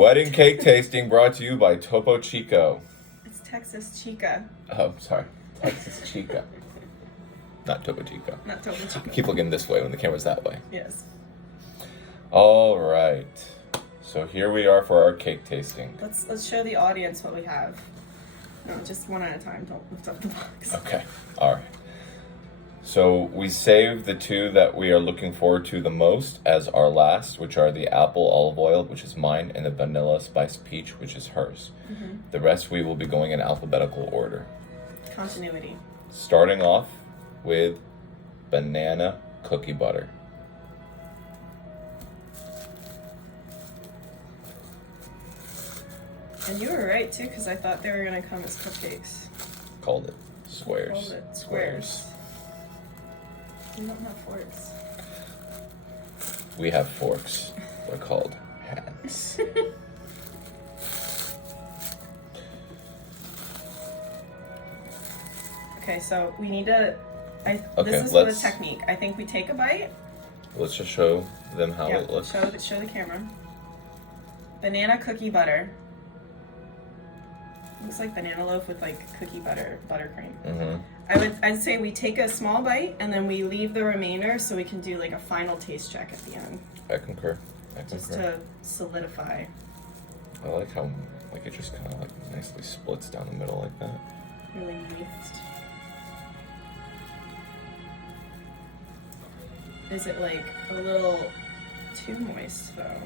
Wedding cake tasting brought to you by Topo Chico. It's Texas Chica. Oh, sorry. Texas Chica. Not Topo Chico. Not Topo Chico. Keep looking this way when the camera's that way. Yes. All right. So here we are for our cake tasting. Let's show the audience what we have. No, just one at a time. Don't lift up the box. Okay. All right. So we saved the two that we are looking forward to the most as our last, which are the apple olive oil, which is mine, and the vanilla spiced peach, which is hers. Mm-hmm. The rest we will be going in alphabetical order. Continuity. Starting off with banana cookie butter. And you were right too, because I thought they were gonna come as cupcakes. Called it squares. Called it squares. We don't have forks. We have forks. They're called hands. Okay, so we need to. This is the technique. I think we take a bite. Let's just show them how it looks. Show the camera. Banana cookie butter. Looks like banana loaf with like cookie buttercream. Mm-hmm. I'd say we take a small bite and then we leave the remainder so we can do like a final taste check at the end. I concur. Just to solidify. I like how like it just kind of like nicely splits down the middle like that. Really moist. Is it like a little too moist though?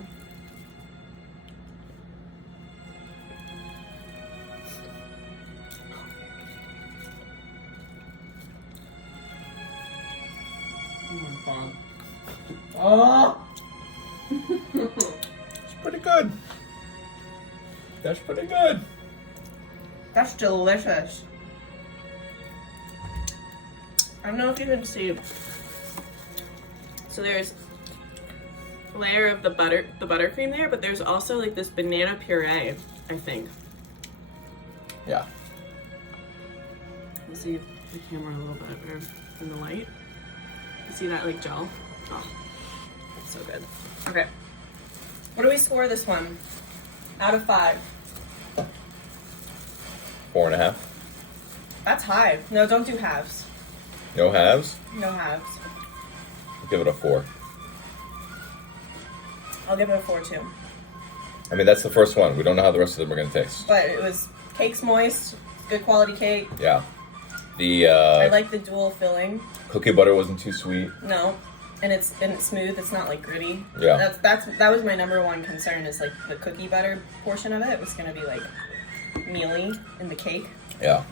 Oh! It's pretty good. That's pretty good. That's delicious. I don't know if you can see. So there's a layer of the buttercream there, but there's also like this banana puree, I think. Yeah. Let's see the camera a little better in the light. You see that like gel? Oh, that's so good. Okay. What do we score this one? Out of 5. 4.5. That's high. No, don't do halves. No halves? No halves. I'll give it a 4. I'll give it a 4 too. I mean, that's the first one. We don't know how the rest of them are going to taste. But it was, cake's moist, good quality cake. Yeah. I like the dual filling. Cookie butter wasn't too sweet. No. And it's smooth. It's not like gritty. Yeah. That was my number one concern, is like the cookie butter portion of it was going to be like mealy in the cake. Yeah.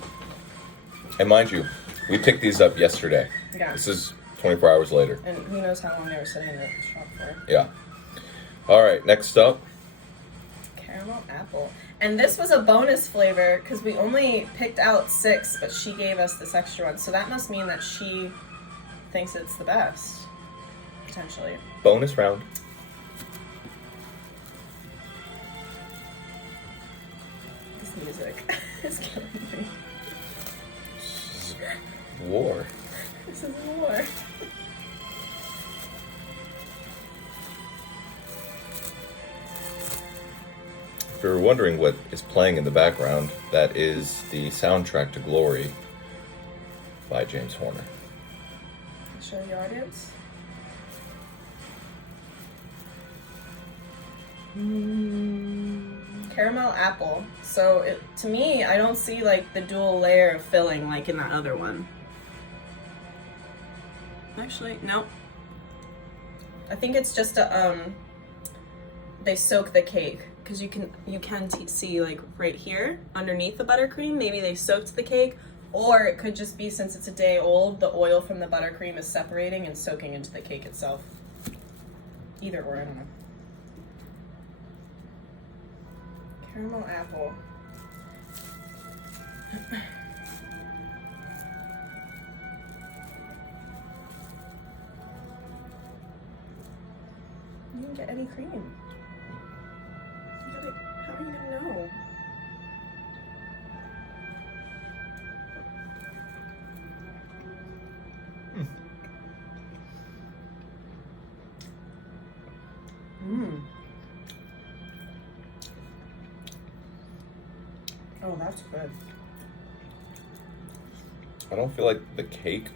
And mind you, we picked these up yesterday. Yeah. This is 24 hours later. And who knows how long they were sitting in the shop for. Yeah. All right, next up. Caramel apple. And this was a bonus flavor because we only picked out 6, but she gave us this extra one. So that must mean that she thinks it's the best, potentially. Bonus round. This music is killing me. War. This is war. If you're wondering what is playing in the background, that is the soundtrack to Glory by James Horner. Show the audience. Caramel apple. So to me, I don't see like the dual layer of filling like in that other one. Actually, no. I think it's just they soak the cake, because you can see like right here underneath the buttercream, maybe they soaked the cake, or it could just be, since it's a day old, the oil from the buttercream is separating and soaking into the cake itself. Either or, I don't know. Caramel apple. You didn't get any cream. How are you gonna know? Oh, that's good. I don't feel like the cake,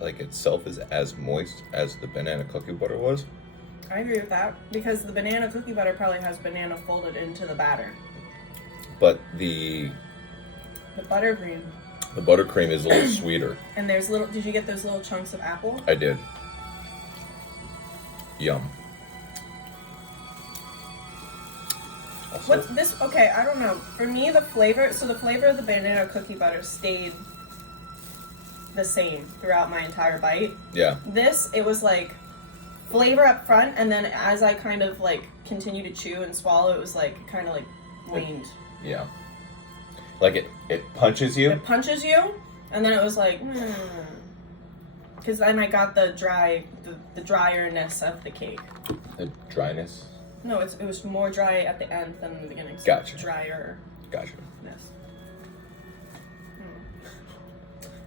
like itself, is as moist as the banana cookie butter was. I agree with that because the banana cookie butter probably has banana folded into the batter. But the buttercream. The buttercream is a little sweeter. And there's little. Did you get those little chunks of apple? I did. Yum. Also, What's this? Okay, I don't know. For me, the flavor. So the flavor of the banana cookie butter stayed the same throughout my entire bite. yeah. This, it was like flavor up front, and then as I kind of like continued to chew and swallow, it was like kind of like waned. Yeah. Like it punches you. It punches you, and then it was like, because then I got the drierness of the cake. The dryness. No, it was more dry at the end than in the beginning. So Gotcha. Drier. Gotcha.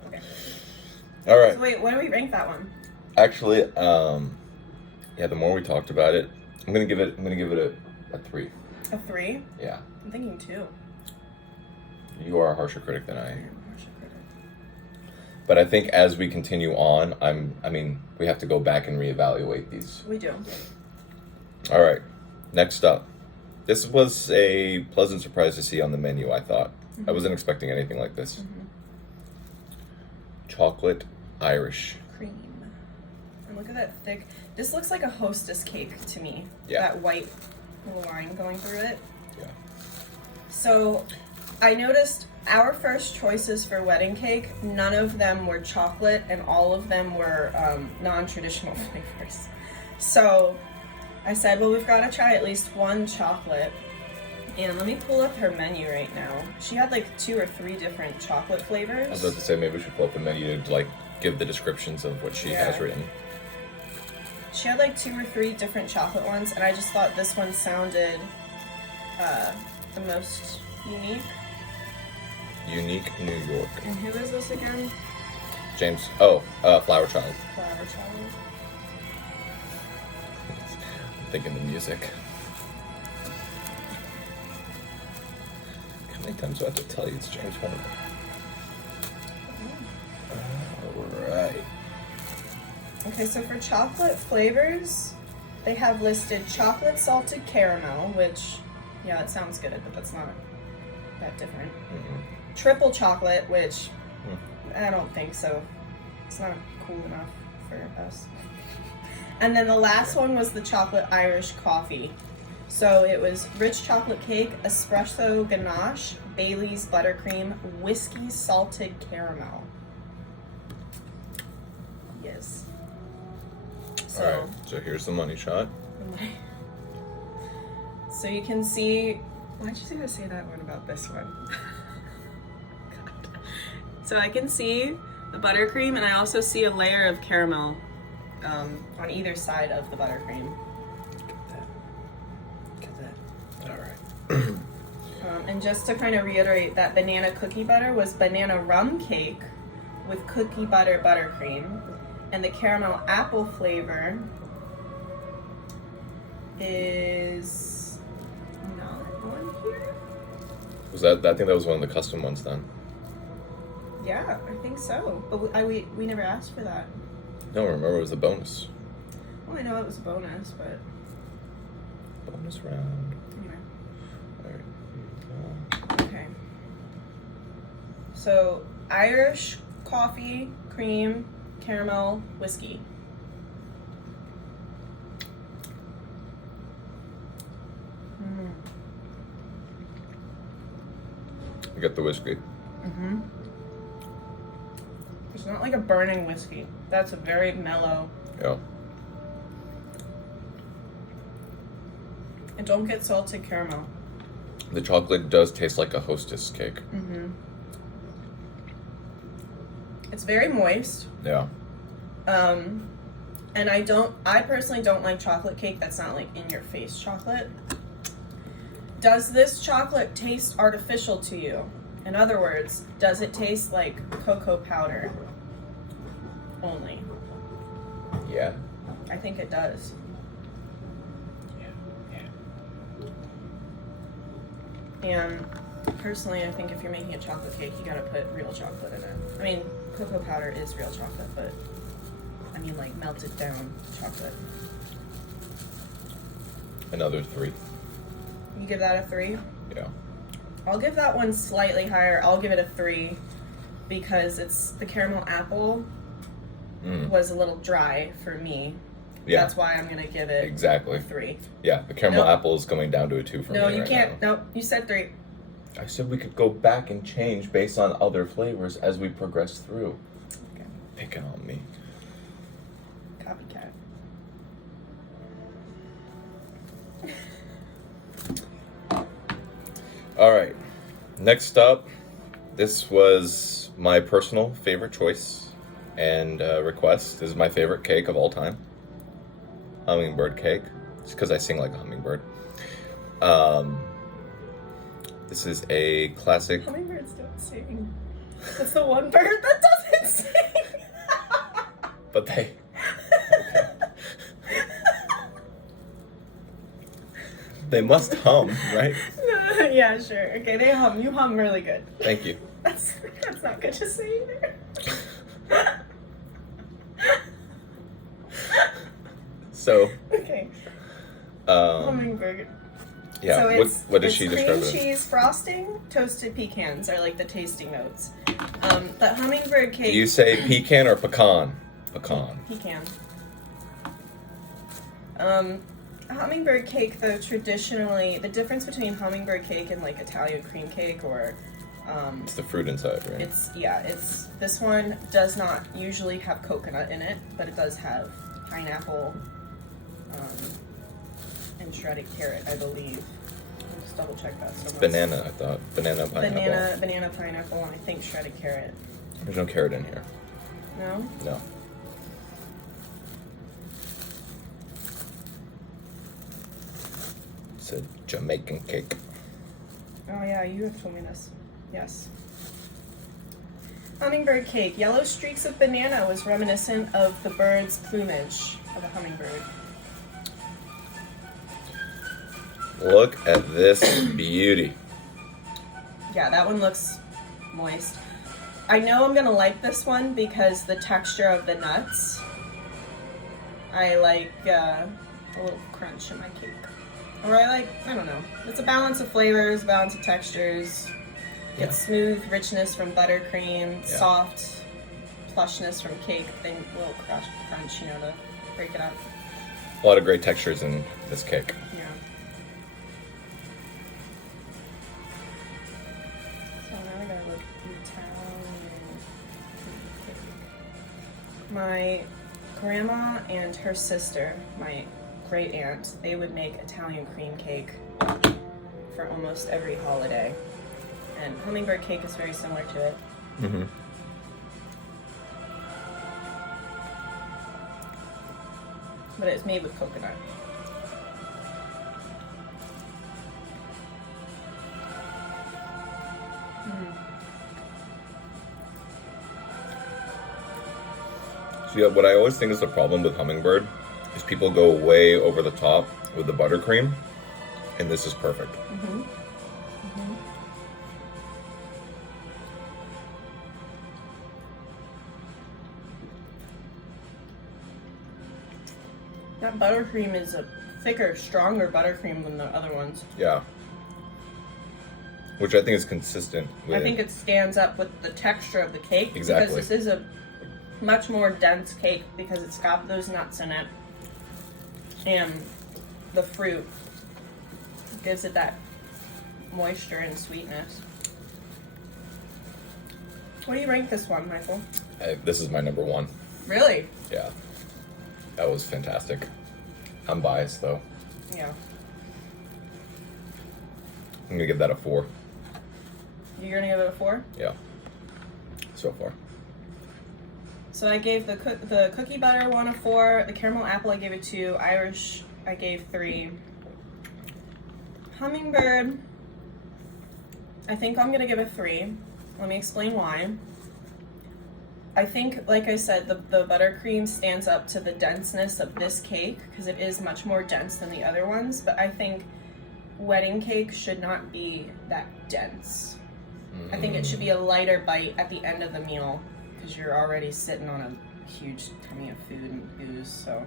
Okay. All right. So wait, what do we rank that one? Actually, yeah. The more we talked about it, I'm gonna give it a 3. A 3? Yeah. I'm thinking 2. You are a harsher critic than I am. I'm a harsher critic. But I think as we continue on, I mean, we have to go back and reevaluate these. We do. All right. Next up. This was a pleasant surprise to see on the menu, I thought. Mm-hmm. I wasn't expecting anything like this. Mm-hmm. Chocolate Irish. Cream. And look at that thick. This looks like a Hostess cake to me. Yeah. That white line going through it. Yeah. So I noticed our first choices for wedding cake, none of them were chocolate and all of them were non-traditional flavors. So I said, well, we've got to try at least one chocolate. And let me pull up her menu right now. She had like 2 or 3 different chocolate flavors. I was about to say maybe we should pull up the menu to like give the descriptions of what she has written. She had like 2 or 3 different chocolate ones, and I just thought this one sounded the most unique. Unique New York. And who is this again? James. Oh, Flower Child. Flower Child. I'm thinking the music. How many times do I have to tell you it's James Horner? Alright. Okay, so for chocolate flavors, they have listed chocolate salted caramel, which, yeah, that sounds good, but that's not that different. Mm-hmm. Triple chocolate, which I don't think so. It's not cool enough for us. And then the last one was the chocolate Irish coffee. So it was rich chocolate cake, espresso ganache, Bailey's buttercream, whiskey salted caramel. Yes. So, Alright, so here's the money shot. so you can see. Why'd you gotta say that one about this one? God. So I can see the buttercream, and I also see a layer of caramel on either side of the buttercream. Get that. Alright. And just to kind of reiterate, that banana cookie butter was banana rum cake with cookie butter buttercream, and the caramel apple flavor is not on here. Was that? I think that was one of the custom ones then. Yeah, I think so. But we never asked for that. No, remember it was a bonus. Well, I know it was a bonus, but Bonus round. anyway. Alright. Okay. So Irish coffee, cream, caramel, whiskey. You get the whiskey. Mm-hmm. It's not like a burning whiskey. That's a very mellow. Yeah. And don't get salted caramel. The chocolate does taste like a Hostess cake. Mm-hmm. It's very moist. Yeah. And I personally don't like chocolate cake that's not like in your face chocolate. Does this chocolate taste artificial to you? In other words, does it taste like cocoa powder only? Yeah. I think it does. Yeah. And Personally, I think if you're making a chocolate cake, you gotta put real chocolate in it. I mean, cocoa powder is real chocolate, but I mean like melted down chocolate. Another 3. You give that a 3? Yeah. I'll give that one slightly higher. I'll give it a 3 because it's the caramel apple was a little dry for me. Yeah. That's why I'm gonna give it Exactly. a 3. Yeah, the caramel Nope. apple is going down to a 2 for me. No, you right can't. now. Nope, you said 3. I said we could go back and change based on other flavors as we progress through. Okay. Picking on me. Copycat. All right. Next up, this was my personal favorite choice and request. This is my favorite cake of all time. Hummingbird cake. Just because I sing like a hummingbird. This is a classic. Hummingbirds don't sing. That's the one bird that doesn't sing. But they. They must hum, right? Yeah, sure. Okay, they hum. You hum really good. Thank you. That's not good to say either. So. Okay. Hummingbird. Yeah. So What did she describe cream it? cheese frosting, toasted pecans are like the tasting notes. But hummingbird cake. Do you say pecan or pecan? Pecan. Pecan. Hummingbird cake, though, traditionally, the difference between hummingbird cake and like Italian cream cake or It's the fruit inside, right? it's this one does not usually have coconut in it, but it does have pineapple and shredded carrot, I believe. I'll just double check that. It's banana, I thought. Banana, pineapple. Banana, pineapple, and I think shredded carrot. There's no carrot in here. No? No. It's a Jamaican cake. Oh yeah, you have told me this. Yes. Hummingbird cake. Yellow streaks of banana was reminiscent of the bird's plumage of a hummingbird. Look at this beauty. Yeah, that one looks moist. I know I'm gonna like this one because the texture of the nuts. I like a little crunch in my cake. Or I don't know. It's a balance of flavors, balance of textures. Get smooth richness from buttercream, soft plushness from cake, then a little crunch, to break it up. A lot of great textures in this cake. Yeah. So now I gotta look Italian cake. My grandma and her sister, my great aunt, they would make Italian cream cake for almost every holiday. And hummingbird cake is very similar to it. Mm-hmm. But it's made with coconut. So yeah, what I always think is the problem with hummingbird is people go way over the top with the buttercream, and this is perfect. Mm-hmm. Mm-hmm. That buttercream is a thicker, stronger buttercream than the other ones. Yeah. Which I think is consistent with... I think it stands up with the texture of the cake. Exactly. Because this is a much more dense cake because it's got those nuts in it. And the fruit gives it that moisture and sweetness. What do you rank this one, Michael? This is my number 1. Really? Yeah. That was fantastic. I'm biased, though. Yeah. I'm gonna give that a 4. You're gonna give it a 4? Yeah. So far. So I gave the cookie butter one a 4. The caramel apple I gave it 2. Irish I gave 3. Hummingbird, I think I'm gonna give it 3. Let me explain why. I think, like I said, the buttercream stands up to the denseness of this cake because it is much more dense than the other ones. But I think wedding cake should not be that dense. I think it should be a lighter bite at the end of the meal because you're already sitting on a huge tummy of food and booze. So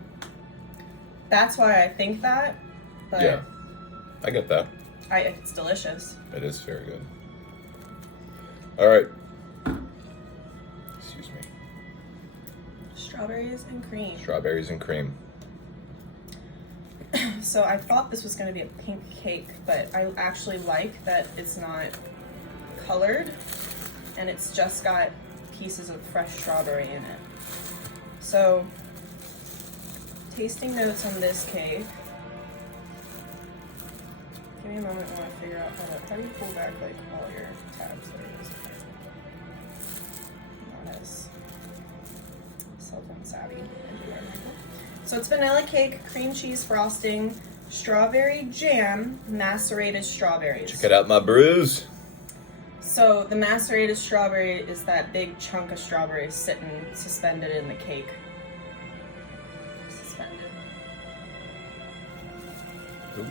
that's why I think that. But Yeah, I get that. it's delicious. It is very good. All right. Excuse me. Strawberries and cream. Strawberries and cream. So I thought this was going to be a pink cake, but I actually like that it's not colored and it's just got pieces of fresh strawberry in it. So, tasting notes on this cake. Give me a moment while I figure out how do you pull back like all your tabs. There it is. Not as cell phone savvy. So it's vanilla cake, cream cheese frosting, strawberry jam, macerated strawberries. Check it out, my brews. So the macerated strawberry is that big chunk of strawberry sitting suspended in the cake. Suspended. Ooh.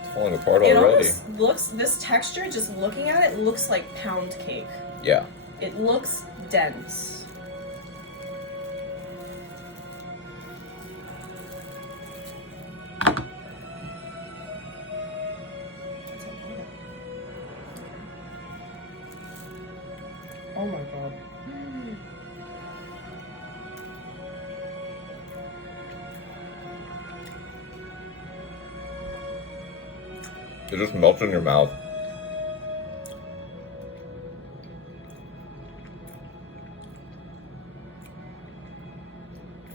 It's falling apart It already. almost looks, this texture, just looking at it, looks like pound cake. Yeah. It looks dense. Oh my god. It just melts in your mouth.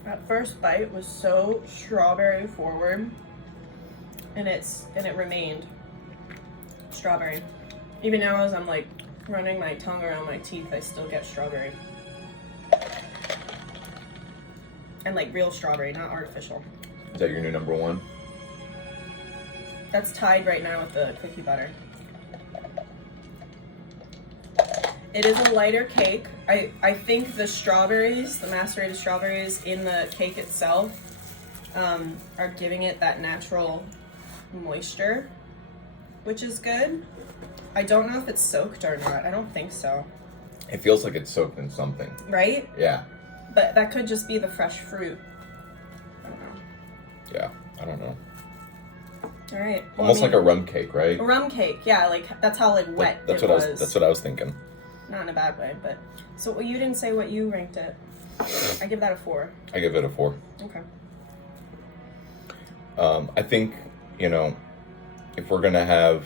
That first bite was so strawberry forward, and it remained strawberry. Even now, as I'm like running my tongue around my teeth, I still get strawberry. And like real strawberry, not artificial. Is that your new number one? That's tied right now with the cookie butter. It is a lighter cake. I think the strawberries, the macerated strawberries in the cake itself, are giving it that natural moisture, which is good. I don't know if it's soaked or not. I don't think so. It feels like it's soaked in something. Right? Yeah. But that could just be the fresh fruit. I don't know. Yeah. I don't know. All right. Well, Almost like a rum cake, right? a rum cake. Yeah, like that's how like wet That's it what was. That's what I was thinking. Not in a bad way, but so well, you didn't say what you ranked it. I give that a 4. I give it a 4. Okay. I think, if we're gonna have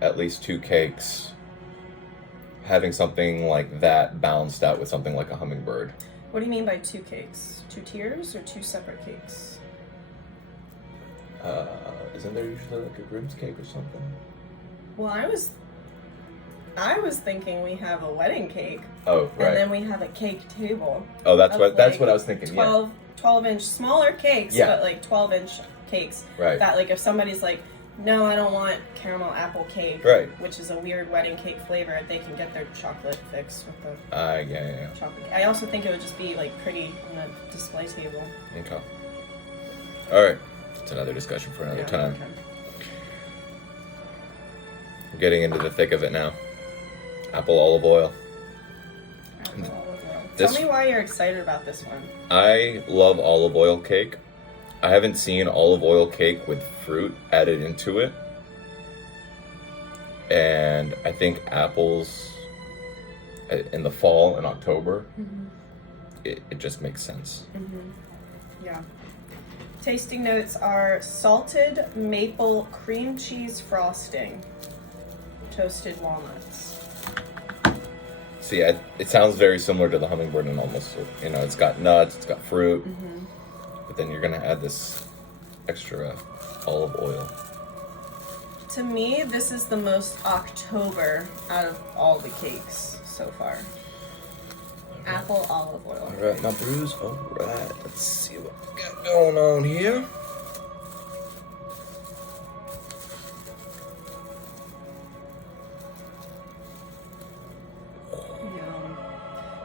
at least 2 cakes, having something like that balanced out with something like a hummingbird. What do you mean by 2 cakes? 2 tiers or 2 separate cakes? Isn't there usually like a groom's cake or something? Well, I was thinking we have a wedding cake. Oh, right. And then we have a cake table. Oh, that's of, what I was thinking. 12-inch smaller cakes, Yeah. but like 12-inch cakes. Right. That like if somebody's like, no, I don't want caramel apple cake, Right. which is a weird wedding cake flavor, they can get their chocolate fix with the Yeah. chocolate. I also think it would just be like pretty on the display table. Okay. All right. It's another discussion for another time. Okay. We're getting into the thick of it now. Apple olive oil. Apple olive oil. This- Tell me why you're excited about this one. I love olive oil cake. I haven't seen olive oil cake with fruit added into it. And I think apples in the fall in October, it just makes sense. Yeah. Tasting notes are salted maple cream cheese frosting, toasted walnuts. See, it sounds very similar to the hummingbird and almost, it's got nuts, it's got fruit, but then you're going to add this extra olive oil. To me, this is the most October out of all the cakes so far. Apple olive oil. All right, my brews. All right, let's see what we got going on here. Yum.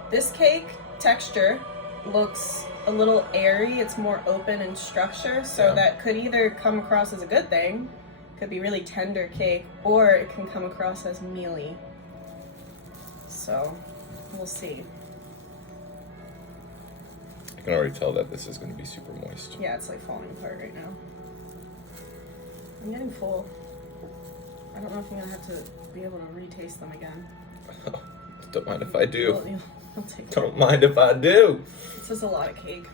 This cake texture looks a little airy. It's more open in structure, so Yeah. that could either come across as a good thing, Could be really tender cake, or it can come across as mealy. So, we'll see. I can already tell that this is going to be super moist. Yeah, it's like falling apart right now. I'm getting full. I don't know if I'm gonna have to be able to retaste them again. Don't mind if I do. You'll take Don't mind if I do. This is a lot of cake.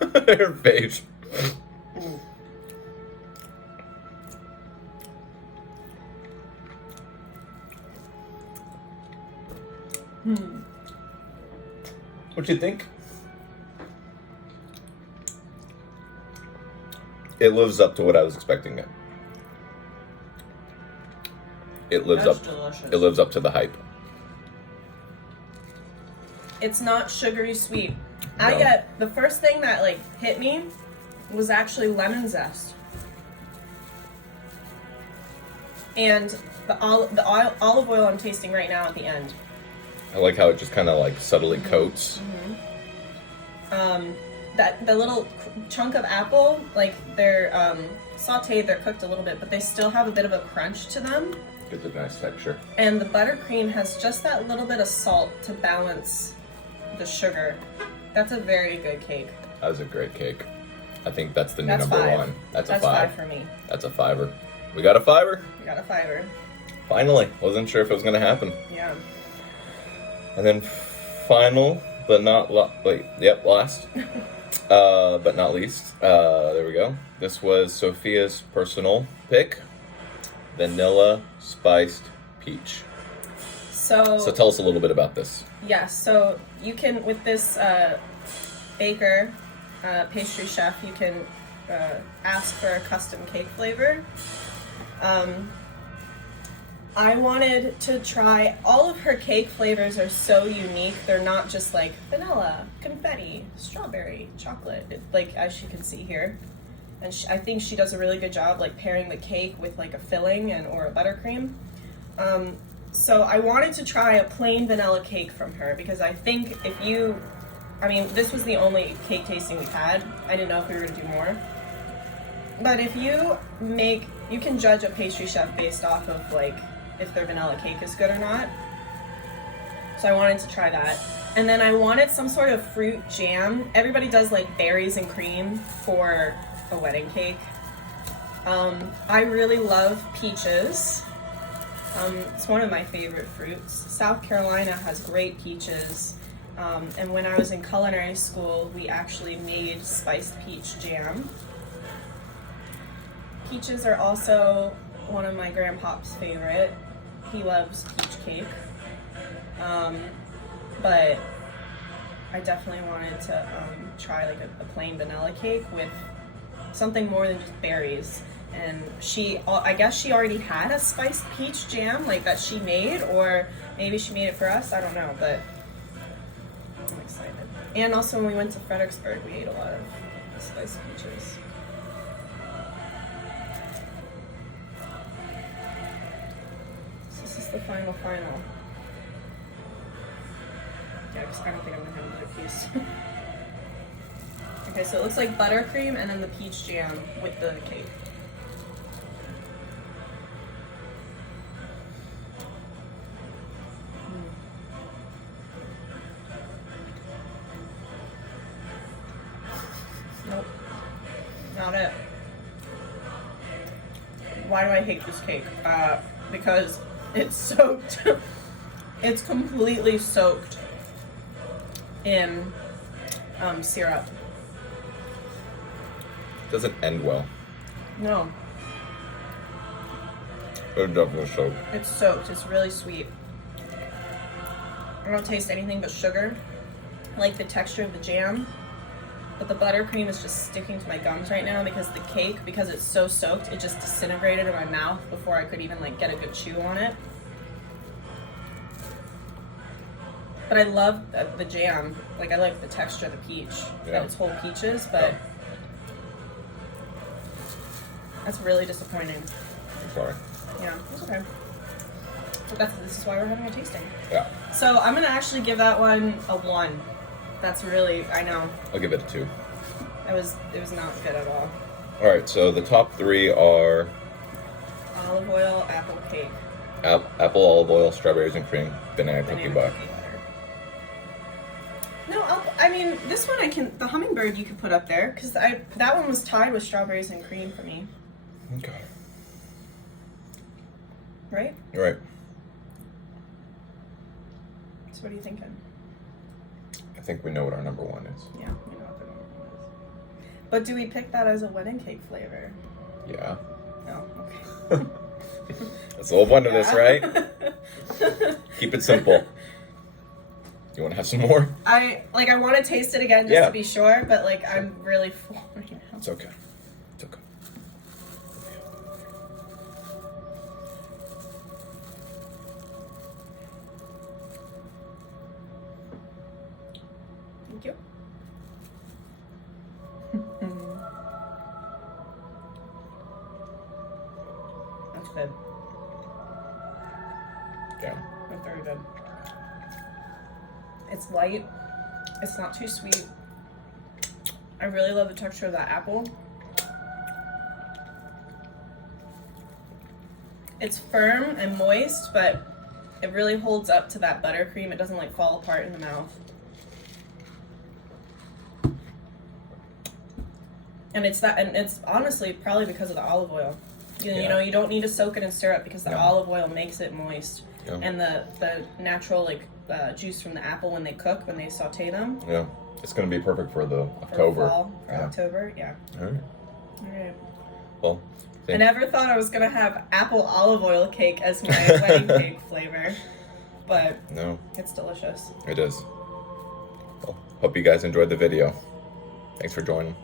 Her face. What'd you think? It lives up to what I was expecting it. It lives That's up. delicious. It lives up to the hype. It's not sugary sweet. No. The first thing that like hit me was actually lemon zest. And the olive oil I'm tasting right now at the end. I like how it just kind of like subtly coats. That the little chunk of apple, like they're sauteed, they're cooked a little bit, but they still have a bit of a crunch to them. Gives it a nice texture. And the buttercream has just that little bit of salt to balance the sugar. That's a very good cake. That was a great cake. I think that's the new That's number 5. one. That's a That's 5. 5 for me. That's a 5er. We got a 5er? We got a 5er. Finally. Wasn't sure if it was going to happen. Yeah. And then final, but not last. But not least. There we go. This was Sophia's personal pick. Vanilla spiced peach. So tell us a little bit about this. Yeah, so you can, with this baker, pastry chef, you can ask for a custom cake flavor. I wanted to try, all of her cake flavors are so unique. They're not just like vanilla, confetti, strawberry, chocolate, like as you can see here. And I think she does a really good job like pairing the cake with like a filling or a buttercream. So I wanted to try a plain vanilla cake from her because I think this was the only cake tasting we've had. I didn't know if we were gonna do more. But if you can judge a pastry chef based off of like if their vanilla cake is good or not. So I wanted to try that. And then I wanted some sort of fruit jam. Everybody does like berries and cream for a wedding cake. I really love peaches. It's one of my favorite fruits. South Carolina has great peaches. And when I was in culinary school, we actually made spiced peach jam. Peaches are also one of my grandpa's favorite. He loves peach cake. But I definitely wanted to try like a plain vanilla cake with something more than just berries. And I guess she already had a spiced peach jam like that she made, or maybe she made it for us, I don't know, but I'm excited. And also when we went to Fredericksburg, we ate a lot of spiced peaches. So this is the final. Yeah, because I don't think I'm gonna have another piece. Okay, so it looks like buttercream and then the peach jam with the cake. Nope. Not it. Why do I hate this cake? Because it's soaked. It's completely soaked in syrup. Doesn't end well. No. It's definitely soaked. It's soaked. It's really sweet. I don't taste anything but sugar. I like the texture of the jam. But the buttercream is just sticking to my gums right now because the cake, because it's so soaked, it just disintegrated in my mouth before I could even like get a good chew on it. But I love the jam. Like I like the texture of the peach. Yeah. That it's whole peaches, but that's really disappointing. I'm sorry. Yeah, it's okay. But this is why we're having a tasting. Yeah. So I'm gonna actually give that one a 1. That's really, I know. I'll give it a 2. It was not good at all. All right, so the top 3 are Olive oil, apple cake. apple, olive oil, strawberries and cream, banana cookie butter. No, I mean, this one the hummingbird you could put up there, because that one was tied with strawberries and cream for me. Okay. Right? Right. So what are you thinking? I think we know what our number 1 is. Yeah, we know what the number 1 is. But do we pick that as a wedding cake flavor? Yeah. Oh, okay. That's the whole point of this, right? Keep it simple. You want to have some more? I want to taste it again just to be sure, but I'm really full right now. It's okay. It's okay. Thank you. That's good. Yeah. That's very good. It's light. It's not too sweet. I really love the texture of that apple. It's firm and moist, but it really holds up to that buttercream. It doesn't fall apart in the mouth. And it's honestly probably because of the olive oil. You know, you don't need to soak it in syrup because the olive oil makes it moist. Yeah. And the natural juice from the apple when they saute them. Yeah, it's gonna be perfect for the October. For October, yeah. All right. All right. Well, I never thought I was gonna have apple olive oil cake as my wedding cake flavor, but no, it's delicious. It is. Well, hope you guys enjoyed the video. Thanks for joining.